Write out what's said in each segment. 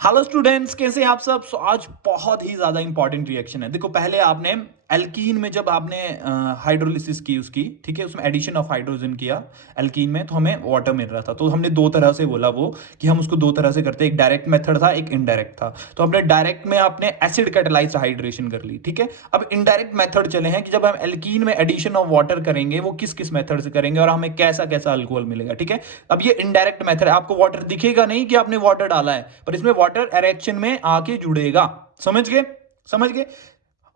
Hello students, कैसे हैं आप सब। आज बहुत ही ज्यादा इंपॉर्टेंट रिएक्शन है। देखो, पहले आपने एल्कीन में जब आपने हाइड्रोलिसिस की उसकी, ठीक है, उसमें एडिशन ऑफ हाइड्रोजन किया एल्कीन में, तो हमें वाटर मिल रहा था। तो हमने दो तरह से बोला वो कि हम उसको दो तरह से करते हैं, एक डायरेक्ट मेथड था, एक इनडायरेक्ट था। तो हमने डायरेक्ट में आपने एसिड कैटेलाइज्ड हाइड्रेशन कर ली, ठीक है। अब इनडायरेक्ट मेथड चले हैं कि जब हम एल्कीन में एडिशन ऑफ वाटर करेंगे वो किस किस मेथड से करेंगे और हमें कैसा कैसा अल्कोहल मिलेगा, ठीक है। अब ये इनडायरेक्ट मेथड है, आपको वाटर दिखेगा नहीं कि आपने वाटर डाला है, पर इसमें वाटर रिएक्शन में आके जुड़ेगा। समझ गए, समझ गए।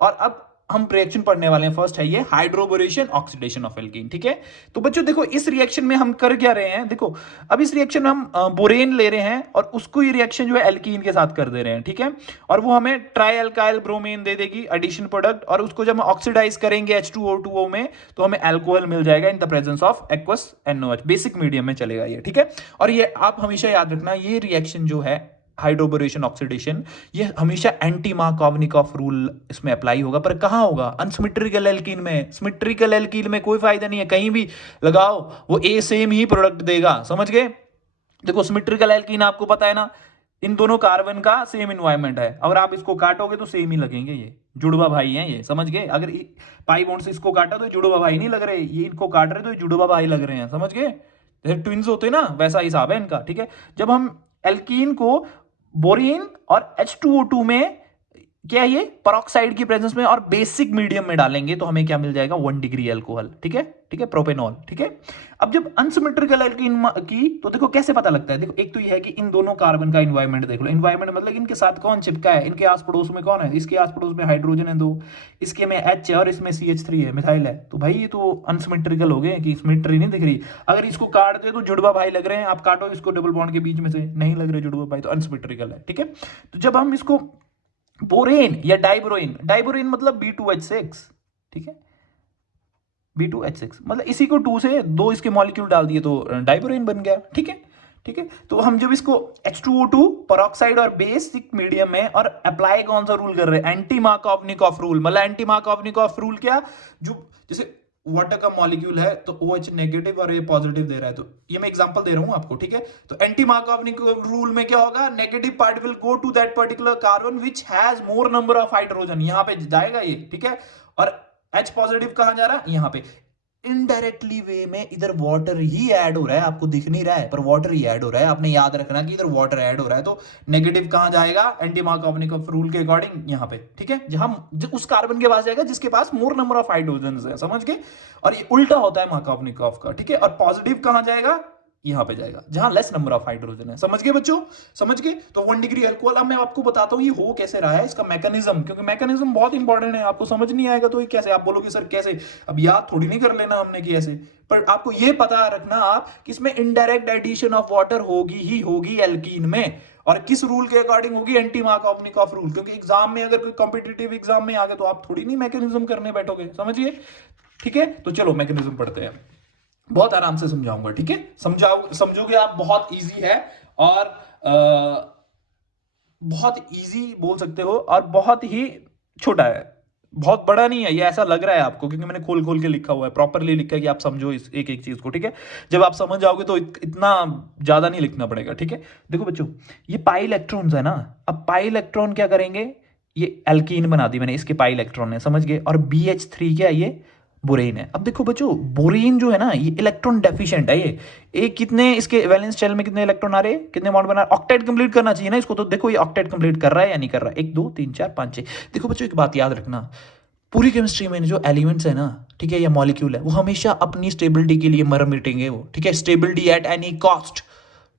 और अब हम रिएक्शन पढ़ने वाले हैं। फर्स्ट है ये हाइड्रोबोरेशन ऑक्सीडेशन ऑफ एल्कीन, ठीक है। तो बच्चों देखो, इस रिएक्शन में हम कर क्या रहे हैं। देखो, अब इस रिएक्शन में हम बोरेन ले रहे हैं और उसको ये रिएक्शन जो है एल्कीन के साथ कर दे रहे हैं, ठीक है। और वो हमें ट्राई अल्काइल ब्रोमीन दे देगी एडिशन प्रोडक्ट, और उसको जब हम ऑक्सीडाइज करेंगे H2O2O में, तो हमें अल्कोहल मिल जाएगा in the presence of aqueous NOH। Basic medium में चलेगा ये, ठीक है। और ये आप हमेशा याद रखना, ये रिएक्शन जो है हाइड्रोबोरेशन ऑक्सीडेशन, ये हमेशा एंटी मार्कोवनिकॉफ रूल इसमें अप्लाई होगा। पर कहां होगा? अनसिमेट्रिकल एल्कीन में। सिमेट्रिकल एल्कीन में कोई फायदा नहीं है, कहीं भी लगाओ वो ए सेम ही प्रोडक्ट देगा। समझ गए। देखो, सिमेट्रिकल एल्कीन आपको पता है ना, इन दोनों कार्बन का सेम इन्वायरमेंट है। अगर आप इसको काटोगे तो सेम ही लगेंगे, ये जुड़वा भाई हैं ये, समझ गए। अगर पाई बॉन्ड से इसको काटा तो ये जुड़वा भाई नहीं लग रहे, ये इनको काट रहे तो ये जुड़वा भाई लग रहे हैं, समझ गए। जैसे ट्विंस होते हैं ना, वैसा हिसाब है इनका, ठीक है। जब हम एल्कीन को बोरीन और H2O2 में, क्या है ये, पेरोक्साइड की प्रेजेंस में और बेसिक मीडियम में डालेंगे, तो हमें क्या मिल जाएगा? 1 डिग्री अल्कोहल, ठीक है, ठीक है, प्रोपेनॉल, ठीक है। अब जब अनसिमेट्रिकल एल्कीन की, तो देखो कैसे पता लगता है। देखो, एक तो ये है कि इन दोनों कार्बन का इन्वायरमेंट देख लो। इन्वायरमेंट मतलब इनके साथ कौन चिपका है, इनके आस पड़ोस में कौन है, इसके आस पड़ोस में हाइड्रोजन है दो, इसके में H है और इसमें CH3 है, मिथाइल है। तो भाई ये तो अनसिमेट्रिकल हो गए कि सिमेट्री नहीं दिख रही। अगर इसको काट दे तो जुड़वा भाई लग रहे हैं, आप काटो इसको डबल बॉन्ड के बीच में से, नहीं लग रहे जुड़वा भाई, तो अनसिमेट्रिकल है, ठीक है। तो जब हम इसको बोरेन या डाइब्रोइन, डाइब्रोइन मतलब B2H6, ठीक है, B2H6 मतलब इसी को 2 से 2 इसके मॉलिक्यूल डाल दिए तो डाइब्रोइन बन गया, ठीक है, ठीक है। तो हम जब इसको H2O2 पेरोक्साइड और बेसिक मीडियम में, और अप्लाई कौन सा रूल कर रहे हैं? Anti Markovnikov rule. मतलब एंटी मार्कोवनिकॉफ रूल क्या, जो जैसे वाटर का मॉलिक्यूल है तो OH नेगेटिव और ये पॉजिटिव दे रहा है, तो ये मैं एग्जांपल दे रहा हूं आपको, ठीक है। तो एंटी मार्कोवनिकॉफ रूल में क्या होगा? Negative part will go to that particular carbon which has more number of hydrogen, यहां पे जाएगा ये, ठीक है। और H पॉजिटिव कहां जा रहा है? यहां पे। इनडायरेक्टली वे में इधर वाटर ही ऐड हो रहा है, आपको दिख नहीं रहा है पर वाटर ही ऐड हो रहा है। आपने याद रखना कि इधर वाटर ऐड हो रहा है, तो नेगेटिव कहां जाएगा? एंटी मार्कोवनिकॉफ रूल के अकॉर्डिंग यहां पे, ठीक है, जहां उस कार्बन के पास जाएगा जिसके पास मोर नंबर ऑफ हाइड्रोजन है, समझ गए। और ये उल्टा होता है मार्कोवनिकॉफ का, ठीक है। और पॉजिटिव कहां जाएगा? यहां पे जाएगा जहां लेस नंबर ऑफ हाइड्रोजन है, समझ गए बच्चों, समझ गए। तो 1 डिग्री अल्कोहल। अब मैं आपको बताता हूं ये हो कैसे रहा है, इसका मैकेनिज्म, क्योंकि मैकेनिज्म बहुत इंपॉर्टेंट है। आपको समझ नहीं आएगा तो ये कैसे, आप बोलोगे सर कैसे, अब याद थोड़ी नहीं कर लेना हमने कि ऐसे। पर आपको ये पता रखना आप कि इसमें इनडायरेक्ट एडिशन ऑफ वाटर होगी ही होगी एल्कीन में, और किस रूल के अकॉर्डिंग होगी? Anti Markovnikov rule. क्योंकि एग्जाम में अगर कोई कॉम्पिटिटिव एग्जाम में आ गए तो आप थोड़ी नहीं मैकेनिज्म करने बैठोगे, समझिए, ठीक है। तो चलो मैकेनिज्म पढ़ते हैं, बहुत आराम से समझाऊंगा, ठीक है। समझोगे आप, बहुत इजी है। और बहुत इजी बोल सकते हो, और बहुत ही छोटा है, बहुत बड़ा नहीं है ये, ऐसा लग रहा है आपको क्योंकि मैंने खोल खोल के लिखा हुआ है, प्रॉपरली लिखा है कि आप समझो इस एक एक चीज को, ठीक है। जब आप समझ जाओगे तो इतना ज्यादा नहीं लिखना पड़ेगा, ठीक है। देखो बच्चों, ये पाई इलेक्ट्रॉन्स है ना। अब पाई इलेक्ट्रॉन क्या करेंगे? ये एल्कीन बना दी मैंने, इसके पाई इलेक्ट्रॉन है, समझ गए। और BH3 क्या है? ये बोरेन है। अब देखो बच्चों, बोरेन जो है ना, ये इलेक्ट्रॉन डेफिशिएंट है ये। एक कितने इसके वैलेंस शेल में कितने इलेक्ट्रॉन आ रहे हैं, कितने बॉन्ड बना रहे? ऑक्टेट कंप्लीट करना चाहिए ना इसको, तो देखो ये ऑक्टेट कंप्लीट कर रहा है या नहीं कर रहा है? 1 2 3 4 5 6। देखो बच्चों, एक बात याद रखना, पूरी केमिस्ट्री में जो एलिमेंट्स है ना, ठीक है, या मॉलिक्यूल है, वो हमेशा अपनी स्टेबिलिटी के लिए मर मिटेंगे वो, ठीक है। स्टेबिलिटी एट एनी कॉस्ट,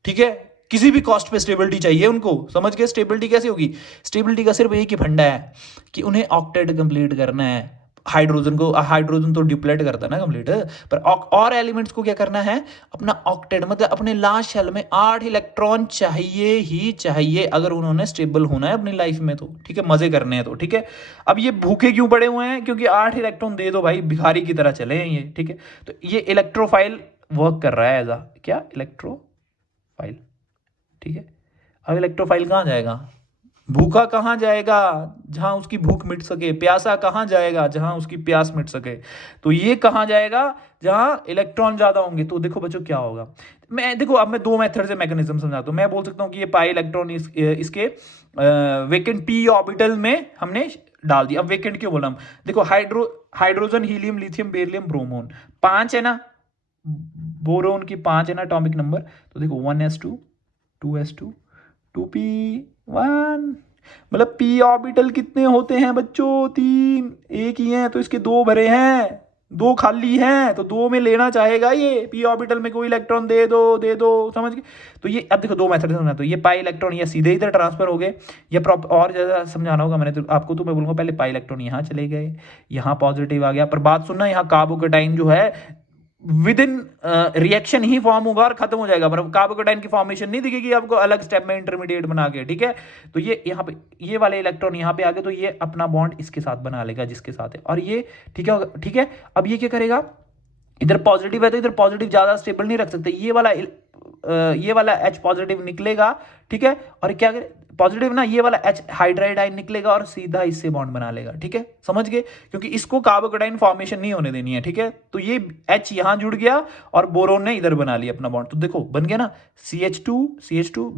ठीक है, किसी भी कॉस्ट पे स्टेबिलिटी चाहिए उनको, समझ गए। स्टेबिलिटी कैसे होगी? स्टेबिलिटी का सिर्फ एक ही फंडा है कि उन्हें ऑक्टेट कंप्लीट करना है। हाइड्रोजन को, हाइड्रोजन तो डिप्लेट करता है ना कंप्लीट, पर और एलिमेंट्स को क्या करना है? अपना ऑक्टेट मतलब अपने लास्ट शेल में 8 इलेक्ट्रॉन चाहिए ही चाहिए, अगर उन्होंने स्टेबल होना है अपनी लाइफ में तो, ठीक है, मजे करने हैं तो, ठीक है। अब ये भूखे क्यों पड़े हुए हैं? क्योंकि 8 इलेक्ट्रॉन दे दो भाई, भिखारी की तरह चले हैं ये, ठीक है। तो ये इलेक्ट्रोफाइल वर्क कर रहा है एज अ क्या? इलेक्ट्रोफाइल, ठीक है। अब इलेक्ट्रोफाइल कहाँ जाएगा? भूखा कहाँ जाएगा, जहां उसकी भूख मिट सके। प्यासा कहाँ जाएगा, जहां उसकी प्यास मिट सके। तो ये कहाँ जाएगा, जहां इलेक्ट्रॉन ज्यादा होंगे। तो देखो बच्चों क्या होगा, मैं देखो अब मैं दो मेथड से मैकेनिज्म समझाता हूं। मैं बोल सकता हूं कि ये पाई इलेक्ट्रॉन इसके वेकेंट पी ऑर्बिटल में हमने डाल दिया। अब वेकेंट क्यों बोला हम, देखो हाइड्रोजन, हीलियम, लिथियम, बेरिलियम, ब्रोमोन, 5 है ना, बोरोन की 5 है ना एटॉमिक नंबर। तो देखो 1s2, 2s2, 2p1, मतलब पी ऑर्बिटल कितने होते हैं बच्चों, 3, एक ही है तो इसके 2 भरे हैं, 2 खाली हैं, तो 2 में लेना चाहेगा ये। पी ऑर्बिटल में कोई इलेक्ट्रॉन दे दो, दे दो, समझ गए। तो ये अब देखो दो मेथड समझा, तो ये पाई इलेक्ट्रॉन या सीधे इधर ट्रांसफर हो गए, या और ज्यादा समझाना होगा मैंने तो आपको, तो मैं बोलूंगा पहले पाई इलेक्ट्रॉन यहाँ चले गए, यहाँ पॉजिटिव आ गया। पर बात सुनना, यहाँ कार्बोकेटाइन जो है with in reaction he form होगा और खत्म हो जाएगा, मतलब कार्बोकेटाइन की फॉर्मेशन नहीं दिखेगी आपको अलग स्टेप में इंटरमीडिएट बना के, ठीक है। तो ये यहाँ पे ये वाले इलेक्ट्रॉन यहाँ पे आ गए, तो ये अपना बॉन्ड इसके साथ बना लेगा जिसके साथ है, और ये ठीक है, ठीक है। अब ये क्या करेगा, इधर पॉजिटिव है तो इधर पॉजिटिव ज्यादा स्टेबल नहीं रख सकते, ये वाला H पॉजिटिव निकलेगा, ठीक है। और क्या करे, पॉजिटिव ना, ये वाला H हाइड्राइड आयन निकलेगा और सीधा इससे बॉन्ड बना लेगा, ठीक है, समझ गए। क्योंकि इसको कार्बोकेटाइन फॉर्मेशन नहीं होने देनी है, ठीक है। तो ये H यहां जुड़ गया और बोरोन ने इधर बना लिया अपना बॉन्ड, तो देखो बन गया ना CH2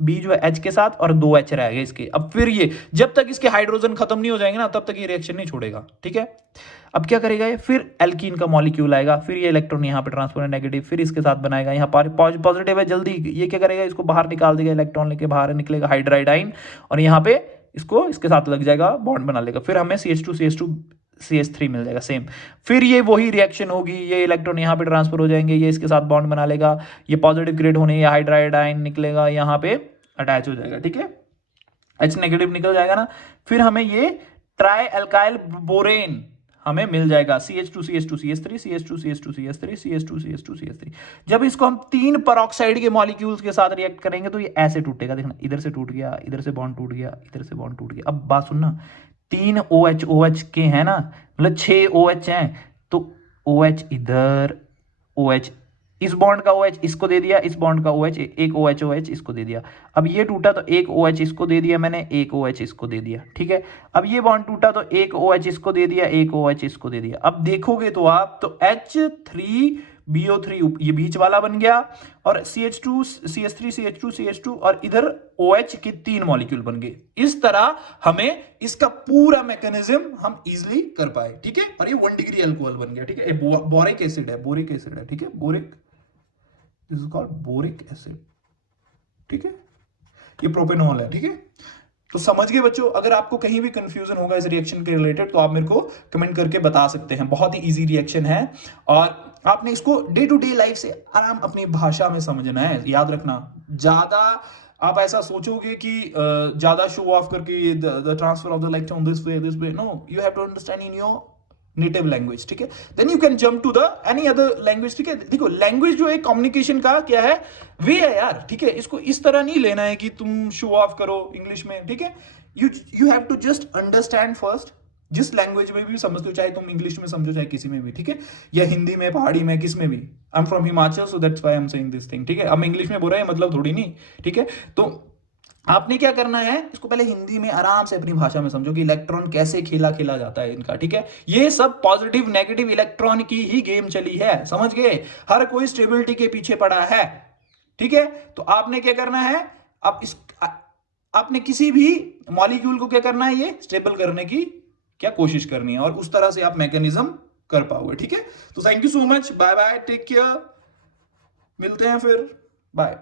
B जो है H के साथ, और 2 H रह गए इसके। अब फिर ये जब तक इसके हाइड्रोजन खत्म नहीं हो जाएंगे ना, तब तक ये रिएक्शन नहीं छोड़ेगा, ठीक है। अब क्या करेगा ये, फिर एल्कीन का मॉलिक्यूल आएगा, फिर ये इलेक्ट्रॉन यहाँ पे ट्रांसफर है नेगेटिव, फिर इसके साथ बनाएगा, यहाँ पॉजिटिव है जल्दी, ये क्या करेगा, इसको बाहर निकाल देगा, इलेक्ट्रॉन लेके बाहर निकलेगा हाइड्राइड आयन, और यहाँ पे इसको इसके साथ लग जाएगा, बॉन्ड बना लेगा, फिर हमें CH3 मिल जाएगा सेम। फिर ये वही रिएक्शन होगी, ये इलेक्ट्रॉन यहाँ पे ट्रांसफर हो जाएंगे, ये इसके साथ बॉन्ड बना लेगा, ये पॉजिटिव ग्रेड होने, ये हाइड्राइड आयन निकलेगा, यहाँ पे अटैच हो जाएगा, ठीक है, H नेगेटिव निकल जाएगा ना। फिर हमें ये ट्राई एल्काइल बोरेन हमें मिल जाएगा, CH2CH2CH3, CH2CH2CH3, CH2CH2CH3। जब इसको हम 3 पेरोक्साइड के मॉलिक्यूल्स के साथ रिएक्ट करेंगे तो ये ऐसे टूटेगा, देखना इधर से टूट गया, इधर से बॉन्ड टूट गया, इधर से बॉन्ड टूट गया। अब बात सुनना, 3 OH के हैं ना, मतलब 6 OH हैं, तो OH इधर, OH इस बॉन्ड का OH इसको दे दिया, इस बॉन्ड का OH, एक OH इसको दे दिया। अब ये टूटा तो एक OH इसको दे दिया मैंने, एक OH इसको दे दिया, ठीक है। अब ये बॉन्ड टूटा तो एक OH इसको दे दिया, एक OH इसको दे दिया। अब देखोगे तो आप तो H3BO3 ये बीच वाला बन गया, और CH2 CH3 CH2 CH2, और इधर OH के 3 मॉलिक्यूल बन गए। इस तरह हमें इसका पूरा मैकेनिज्म हम इजिली कर पाए, ठीक है। और ये 1 डिग्री अल्कोहल बन गया, ठीक है। बोरिक एसिड है, ठीक है, boric, this is called boric acid, ठीक है। ये प्रोपेनॉल है, ठीक है। तो समझ गए बच्चों, अगर आपको कहीं भी कंफ्यूजन होगा इस रिएक्शन के रिलेटेड तो आप मेरे को कमेंट करके बता सकते हैं। बहुत ही इजी रिएक्शन है, और आपने इसको डे टू डे लाइफ से आराम अपनी भाषा में समझना है। याद रखना, ज्यादा आप ऐसा सोचोगे कि ज्यादा शो ऑफ करके the transfer of the electron this way, no, you have to understand in your native language, ठीक है। Then you can jump to the any other language, ठीक है। देखो लैंग्वेज जो है कम्युनिकेशन का क्या है, वे है यार, ठीक है। इसको इस तरह नहीं लेना है कि तुम शो ऑफ करो इंग्लिश में, ठीक है। You have to just understand first, जिस लैंग्वेज में भी समझते हो, चाहे तुम इंग्लिश में समझो चाहे किसी में भी, ठीक है, या हिंदी में, पहाड़ी में, किस में भी। I am from Himachal, so that's why I am saying this thing, ठीक है। अब इंग्लिश में बोल रहा है मतलब थोड़ी नहीं, ठीक है। तो आपने क्या करना है, इसको पहले हिंदी में आराम से अपनी भाषा में समझो कि इलेक्ट्रॉन कैसे खेला जाता है इनका, ठीक है। ये सब पॉजिटिव नेगेटिव इलेक्ट्रॉन की ही गेम चली है, समझ गए। हर कोई स्टेबिलिटी के पीछे पड़ा है, ठीक है। तो आपने क्या करना है, आपने किसी भी मॉलिक्यूल को क्या करना है, ये स्टेबल करने की क्या कोशिश करनी है, और उस तरह से आप मैकेनिज्म कर पाओगे, ठीक है। तो thank you so much, bye bye, take care, मिलते हैं फिर, बाय।